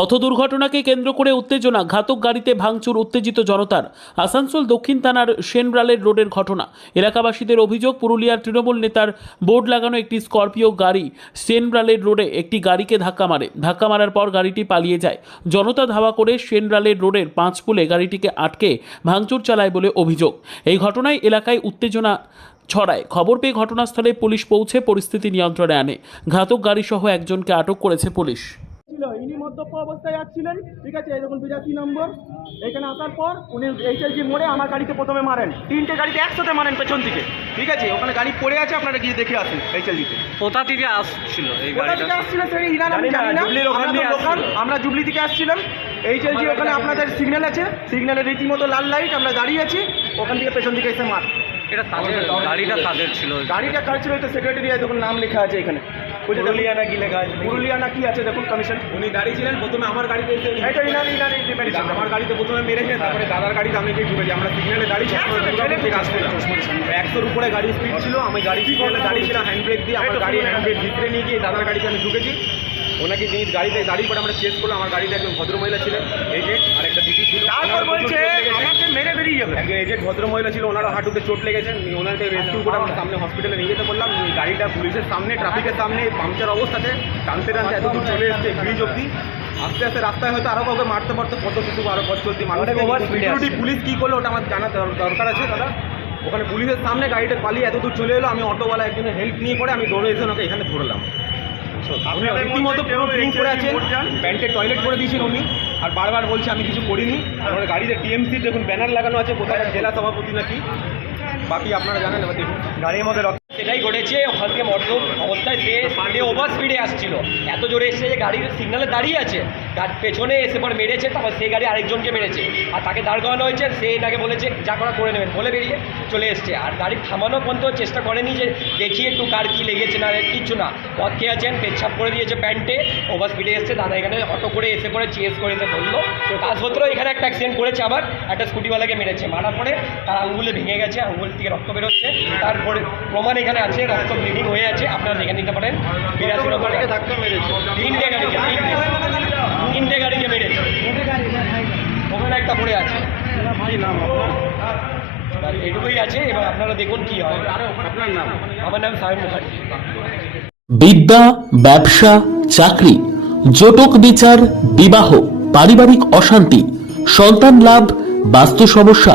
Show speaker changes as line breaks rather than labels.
পথ দুর্ঘটনাকে কেন্দ্র করে উত্তেজনা, ঘাতক গাড়িতে ভাঙচুর উত্তেজিত জনতার। আসানসোল দক্ষিণ থানার সেনব্রালের রোডের ঘটনা। এলাকাবাসীদের অভিযোগ, পুরুলিয়ার তৃণমূল নেতার বোর্ড লাগানো একটি স্করপিও গাড়ি সেনব্রালের রোডে একটি গাড়িকে ধাক্কা মারে। ধাক্কা মারার পর গাড়িটি পালিয়ে যায়। জনতা ধাওয়া করে সেনব্রালের রোডের পাঁচ পুলে গাড়িটিকে আটকে ভাঙচুর চালায় বলে অভিযোগ। এই ঘটনায় এলাকায় উত্তেজনা ছড়ায়। খবর পেয়ে ঘটনাস্থলে পুলিশ পৌঁছে পরিস্থিতি নিয়ন্ত্রণে আনে। ঘাতক গাড়িসহ একজনকে আটক করেছে পুলিশ।
মদ্যপ অবস্থায় যাচ্ছিলেন ঠিক আছে এই দেখুন বিরাশি নম্বর। এখানে আসার পর উনি এইচএলজি মোড়ে আমার গাড়িতে প্রথমে মারেন। তিনটে গাড়িতে একসাথে মারেন পেছন থেকে। ঠিক আছে ওখানে গাড়ি পড়ে আছে আপনারা গিয়ে দেখে আসুন এইচএলজিতে
কোথা থেকে আসছিল এই
কোথা থেকে আসছিল সেই ইনার আমি জানি না
জুবলির ওখান
আমরা
দিয়ে
লোকাল আমরা জুবলি থেকে আসছিলাম। এইচএলজি ওখানে আপনাদের সিগন্যাল আছে। সিগন্যালের রীতিমতো লাল লাইট আমরা দাঁড়িয়ে আছি। ওখান থেকে পেছন দিকে এসে মার।
এটা তাদের গাড়িটা তাদের ছিল।
গাড়িটা কার ছিল? তো সেক্রেটারি দেখুন নাম লেখা আছে এখানে। পুরুলিয়া না কি লেখা আছে? পুরুলিয়া না কি আছে দেখুন কমিশন
উনি দাঁড়িয়েছিলেন প্রথমে আমার গাড়িতে এসে
এটা
আমার গাড়িতে প্রথমে মেরেছে তারপরে দাদার গাড়িতে আমি গিয়ে ঢুকেছি। আমরা সিগন্যালে দাঁড়িয়ে থেকে আসছিলাম একশোর উপরে গাড়ি স্পিড ছিল আমি গাড়ি সিগন্যালে দাঁড়িয়েছিলাম হ্যান্ড ব্রেক দিয়ে আমার গাড়ি হ্যান্ড ব্রেক ভিতরে নিয়ে গিয়ে দাদার গাড়িতে আমি ঢুকেছি। ওনাকে যিনি গাড়িতে দাঁড়িয়ে পরে আমরা চেক করলাম আমার গাড়িতে একজন ভদ্রমহিলা ছিলেন এজেন্ট আর একটা দিদি ছিল।
তারপর বলছে আমাকে মেরে বেরিয়ে যাবে।
একজন এজেন্ট ভদ্রমহিলা ছিল ওনারা হাঁটুতে চোট লেগেছে। ওনাকে রেস্কিউ করে আমরা সামনে হসপিটালে নিয়ে যেতে বললাম। গাড়িটা পুলিশের সামনে ট্রাফিকের সামনে পাংচার অবস্থাতে টানতে টানতে এত দূর চলে এসছে ব্রিজ অব্দি আস্তে আস্তে রাস্তায় হয়তো আরও কাউকে মারতে মারতে কত কিছু আরও কষ্ট হচ্ছে মানুষ পুলিশ কি করল ওটা আমার জানা দর- দরকার আছে দাদা। ওখানে পুলিশের সামনে গাড়িটা পালিয়ে এত দূর চলে এলো আমি অটোওয়ালা একজনের হেল্প নিয়ে করে আমি দৌড়ে এসে ওনাকে এখানে ধরলাম। আপনি রীতিমতো পুরো ড্রিঙ্ক করে আছেন। প্যান্টে টয়লেট করে দিয়েছেন উনি। আর বারবার বলছে আমি কিছু করিনি। আমার গাড়িতে টিএমসি দেখুন ব্যানার লাগানো আছে কোথায়? জেলা সভাপতি নাকি? বাকি আপনারা জানেন এবার দেখুন। গাড়ির মধ্যে রক্ত
সেটাই ঘটেছে। ওখান থেকে মদ্যপ অবস্থায় সে স্পিডে ওভার স্পিডে আসছিল। এত জোরে এসে যে গাড়ির সিগনালে দাঁড়িয়ে আছে। গাড়ি পেছনে এসে পর মেরেছে, তারপর সেই গাড়ি আরেকজনকে মেরেছে। আর তাকে দাঁড় করানো হয়েছে, সে তাকে বলেছে, যা করা করে নেবেন বলে বেরিয়ে চলে এসছে। আর গাড়ি থামানো পর্যন্ত চেষ্টা করেনি যে দেখি একটু কার কী লেগেছে না কিচ্ছু না। পথ খেয়ে আছেন? পেচ্ছাপ করে দিয়েছে প্যান্টে। ওভার স্পিডে এসছে। দাদা এখানে অটো করে এসে পরে চেস করে এসে বলল তো তা সত্ত্বেও এখানে একটা অ্যাক্সিডেন্ট করেছে আবার। একটা স্কুটিওয়ালাকে মেরেছে। মারার পরে তার আঙ্গুলে ভেঙে গেছে, আঙ্গুল থেকে রক্ত বেরোচ্ছে। তারপরে প্রমাণ এখানে আছে রক্ত ব্লিডিং হয়ে আছে আপনারা দেখে নিতে পারেন। বিরাশি নম্বর ধাক্কা মেরেছে। তিনটে গাড়িকে তিনটে। গাড়িকে মেরেছে। ওখানে একটা পড়ে আছে। ব্যাস এটুকুই আছে এবার আপনারা দেখুন কি হয়। আপনার নাম? আমার নাম সাহেব মুখার্জি।
বিদ্যা ব্যবসা চাকরি জটক বিচার বিবাহ পারিবারিক অশান্তি সন্তান লাভ বাস্তু সমস্যা